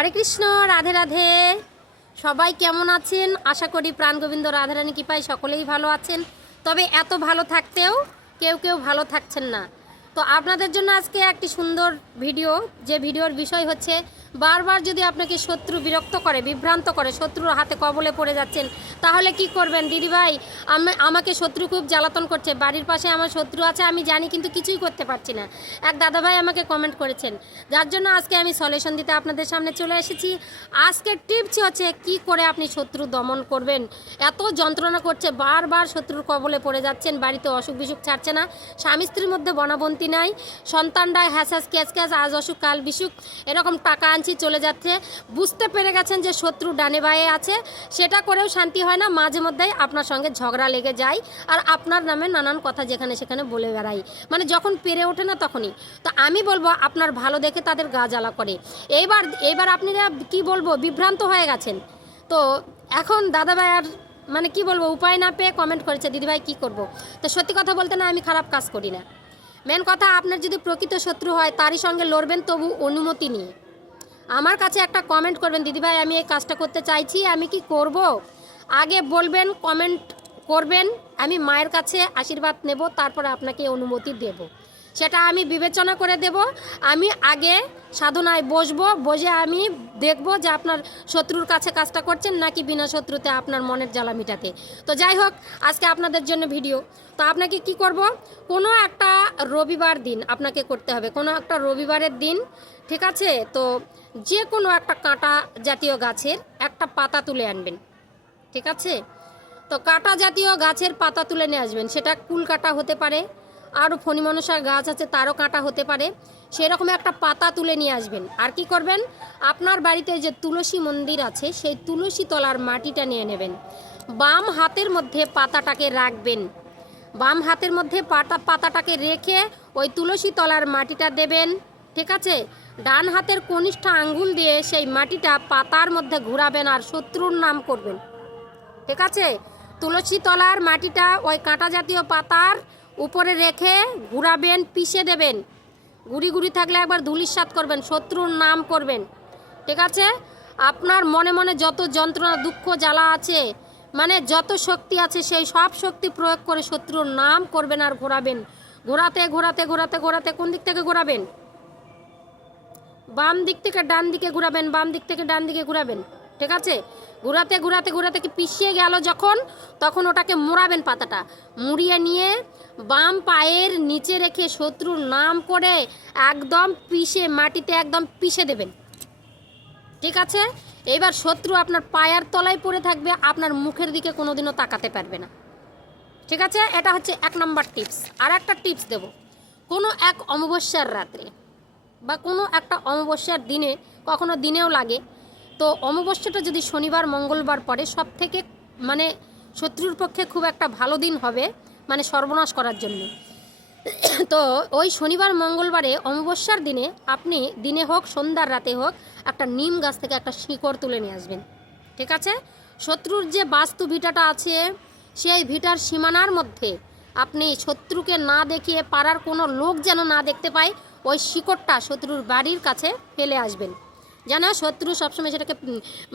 হরে কৃষ্ণ, রাধে রাধে। সবাই কেমন আছেন? আশা করি প্রাণগোবিন্দ রাধারানী কৃপায় সকলেই ভালো আছেন। তবে এত ভালো থাকতেও কেউ কেউ ভালো থাকছেন না। তো আপনাদের জন্য আজকে একটি সুন্দর ভিডিও, যে ভিডিওর বিষয় হচ্ছে বারবার যদি আপনাকে শত্রু বিরক্ত করে, বিভ্রান্ত করে, শত্রুর হাতে কবলে পড়ে যাচ্ছেন, তাহলে কি করবেন? দিদিভাই, আমাকে শত্রু খুব জ্বালাতন করছে, বাড়ির পাশে আমার শত্রু আছে, আমি জানি কিন্তু কিছুই করতে পারছি না। এক দাদাভাই আমাকে কমেন্ট করেছেন, যার জন্য আজকে আমি সলিউশন দিতে আপনাদের সামনে চলে এসেছি। আজকের টিপস হচ্ছে কি করে আপনি শত্রু দমন করবেন। এত যন্ত্রণা করছে, বারবার শত্রুর কবলে পড়ে যাচ্ছেন, বাড়িতে অসুখ বিসুখ ছাড়ছে না, স্বামী স্ত্রীর মধ্যে বনাবন্তি নাই, সন্তানরা হ্যাঁস ক্যাচ আজ অসুখ কাল বিসুখ, এরকম টাকা আনছি চলে যাচ্ছে। বুঝতে পেরে গেছেন যে শত্রু ডানে বায়ে আছে, সেটা করেও শান্তি হয় না, মাঝে মধ্যেই আপনার সঙ্গে ঝগড়া লেগে যায় আর আপনার নামে নানান কথা যেখানে সেখানে বলে বেড়াই, মানে যখন পেরে ওঠে না তখনই। তো আমি বলবো আপনার ভালো দেখে তাদের গা জ্বালা করে। এইবার আপনারা কি বলবো, বিভ্রান্ত হয়ে গেছেন। তো এখন দাদাভাই আর মানে কি বলবো, উপায় না পেয়ে কমেন্ট করেছে, দিদিভাই কি করব। তো সত্যি কথা বলতে না, আমি খারাপ কাজ করি না। মেন কথা, আপনার যদি প্রকৃত শত্রু হয় তারই সঙ্গে লড়বেন, তবু অনুমতি নিয়ে। আমার কাছে একটা কমেন্ট করবেন, দিদিভাই আমি এই কাজটা করতে চাইছি, আমি কি করব? আগে বলবেন, কমেন্ট করবেন, আমি মায়ের কাছে আশীর্বাদ নেব, তারপরে আপনাকে অনুমতি দেব। সেটা আমি বিবেচনা করে দেব। আমি আগে সাধনায় বসবো, বসে আমি দেখব যে আপনার শত্রুর কাছে কাজটা করছেন নাকি বিনা শত্রুতে আপনার মনের জ্বালা মিটাতে। তো যাই হোক, আজকে আপনাদের জন্য ভিডিও। তো আপনাকে কি করব, কোনো একটা রবিবার দিন আপনাকে করতে হবে, কোনো একটা রবিবারের দিন, ঠিক আছে? তো যে কোনো একটা কাঁটা জাতীয় গাছের একটা পাতা তুলে আনবেন, ঠিক আছে? তো কাঁটা জাতীয় গাছের পাতা তুলে নিয়ে আসবেন, সেটা কুল কাঁটা হতে পারে, আরও ফণিমনসার গাছ আছে তারও কাঁটা হতে পারে, সেরকম একটা পাতা তুলে নিয়ে আসবেন। আর কি করবেন, আপনার বাড়িতে যে তুলসী মন্দির আছে সেই তুলসী তলার মাটিটা নিয়ে নেবেন, বাম হাতের মধ্যে পাতাটাকে রাখবেন, বাম হাতের মধ্যে পাতাটাকে রেখে ওই তুলসী তলার মাটিটা দেবেন, ঠিক আছে? ডান হাতের কনিষ্ঠ আঙ্গুল দিয়ে সেই মাটিটা পাতার মধ্যে ঘুরাবেন আর শত্রুর নাম করবেন, ঠিক আছে? তুলসী তলার মাটিটা ওই কাঁটা জাতীয় পাতার উপরে রেখে ঘুরাবেন, পিষে দেবেন, গুড়ি গুড়ি থাকলে একবার ধুলিস্বাদ করবেন, শত্রুর নাম করবেন, ঠিক আছে? আপনার মনে মনে যত যন্ত্রণা দুঃখ জ্বালা আছে, মানে যত শক্তি আছে, সেই সব শক্তি প্রয়োগ করে শত্রুর নাম করবেন আর ঘোরাবেন। ঘোরাতে ঘোরাতে ঘোরাতে ঘোরাতে কোন দিক থেকে ঘোরাবেন? বাম দিক থেকে ডান দিকে ঘোরাবেন, বাম দিক থেকে ডান দিকে ঘোরাবেন, ঠিক আছে? ঘোরাতে ঘোরাতে ঘোরাতে কি পিছিয়ে গেল যখন, তখন ওটাকে মোড়াবেন, পাতাটা মুড়িয়ে নিয়ে বাম পায়ের নিচে রেখে শত্রুর নাম করে একদম পিষে, মাটিতে একদম পিষে দেবেন, ঠিক আছে? এবার শত্রু আপনার পায়ের তলায় পড়ে থাকবে, আপনার মুখের দিকে কোনোদিনও তাকাতে পারবে না, ঠিক আছে? এটা হচ্ছে 1 নম্বর টিপস। আর একটা টিপস দেব, কোনো এক অমাবস্যার রাত্রে বা কোনো একটা অমাবস্যার দিনে, কখনো দিনেও লাগে, তো অমাবস্যাটা যদি শনিবার মঙ্গলবার পড়ে, সব থেকে মানে শত্রুর পক্ষে খুব একটা ভালো দিন হবে, মানে সর্বনাশ করার জন্য। তো ওই শনিবার মঙ্গলবারে অমাবস্যার দিনে আপনি দিনে হোক সন্ধ্যার রাতে হোক একটা নিম গাছ থেকে একটা শিকড় তুলে নিয়ে আসবেন, ঠিক আছে? শত্রুর যে বাস্তু ভিটাটা আছে সেই ভিটার সীমানার মধ্যে আপনি শত্রুকে না দেখিয়ে, পাড়ার কোনো লোক যেন না দেখতে পায়, ওই শিকড়টা শত্রুর বাড়ির কাছে ফেলে আসবেন, যেন শত্রু সবসময় সেটাকে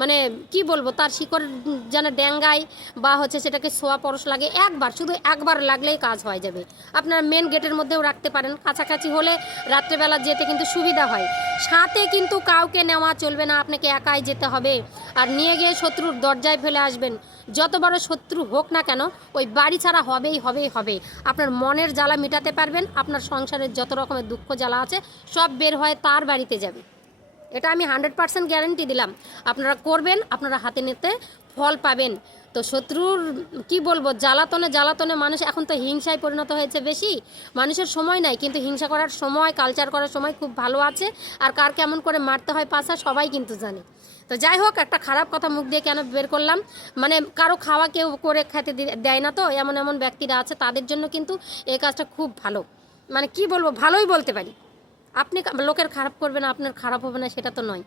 মানে কি বলবো, তার শিকড় যেন ড্যাঙ্গায় বা হচ্ছে সেটাকে ছোঁয়া পরশ লাগে, একবার, শুধু একবার লাগলেই কাজ হয়ে যাবে। আপনার মেন গেটের মধ্যেও রাখতে পারেন, কাছাকাছি হলে রাত্রেবেলা যেতে কিন্তু সুবিধা হয়। সাথে কিন্তু কাউকে নেওয়া চলবে না, আপনাকে একাই যেতে হবে, আর নিয়ে গিয়ে শত্রুর দরজায় ফেলে আসবেন। যত বড় শত্রু হোক না কেন, ওই বাড়ি ছাড়া হবেই হবে হবে। আপনার মনের জ্বালা মেটাতে পারবেন, আপনার সংসারের যত রকমের দুঃখ জ্বালা আছে সব বের হয়ে তার বাড়িতে যাবে। এটা আমি 100% গ্যারেন্টি দিলাম। আপনারা করবেন, আপনারা হাতে নিতে ফল পাবেন। তো শত্রুর কি বলবো, জ্বালাতনে মানুষ এখন তো হিংসায় পরিণত হয়েছে বেশি, মানুষের সময় নাই, কিন্তু হিংসা করার সময়, কালচার করার সময় খুব ভালো আছে। আর কার কেমন করে মারতে হয় পাশা সবাই কিন্তু জানে। তো যাই হোক, একটা খারাপ কথা মুখ দিয়ে কেন বের করলাম, মানে কারো খাওয়া কেউ করে খেতে দেয় না, তো এমন এমন ব্যক্তিরা আছে, তাদের জন্য কিন্তু এই কাজটা খুব ভালো, মানে কি বলবো, ভালোই বলতে পারি। আপনি লোকের খারাপ করবেন, আপনার খারাপ হবে না সেটা তো নয়।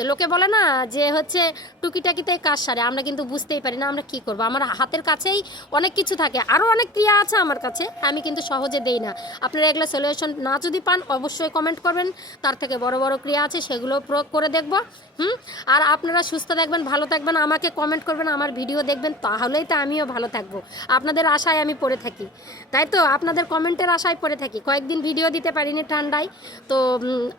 তো লোকে বলে না যে হচ্ছে টুকিটাকিতে কাজ সারে, আমরা কিন্তু বুঝতেই পারি না আমরা কি করব। আমার হাতের কাছেই অনেক কিছু থাকে, আরও অনেক ক্রিয়া আছে আমার কাছে, আমি কিন্তু সহজে দেই না। আপনারা এগুলো সলিউশন না যদি পান অবশ্যই কমেন্ট করবেন, তার থেকে বড় বড় ক্রিয়া আছে সেগুলো প্রয়োগ করে দেখব। আর আপনারা সুস্থ থাকবেন, ভালো থাকবেন, আমাকে কমেন্ট করবেন, আমার ভিডিও দেখবেন, তাহলেই তো আমিও ভালো থাকবো। আপনাদের আশায় আমি পড়ে থাকি, তাই তো আপনাদের কমেন্টের আশায় পড়ে থাকি। কয়েকদিন ভিডিও দিতে পারিনি ঠান্ডায়, তো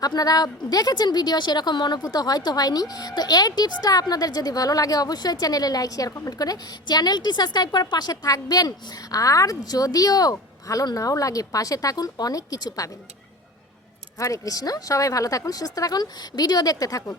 আপনারা দেখেছেন ভিডিও, সেরকম মনোভূত হয়তো হয়নি। তো এই টিপসটা আপনাদের যদি ভালো লাগে অবশ্যই চ্যানেলে লাইক শেয়ার কমেন্ট করে চ্যানেলটি সাবস্ক্রাইব করে পাশে থাকবেন। আর যদিও ভালো নাও লাগে পাশে থাকুন, অনেক কিছু পাবেন। হরে কৃষ্ণ। সবাই ভালো থাকুন, সুস্থ থাকুন, ভিডিও দেখতে থাকুন।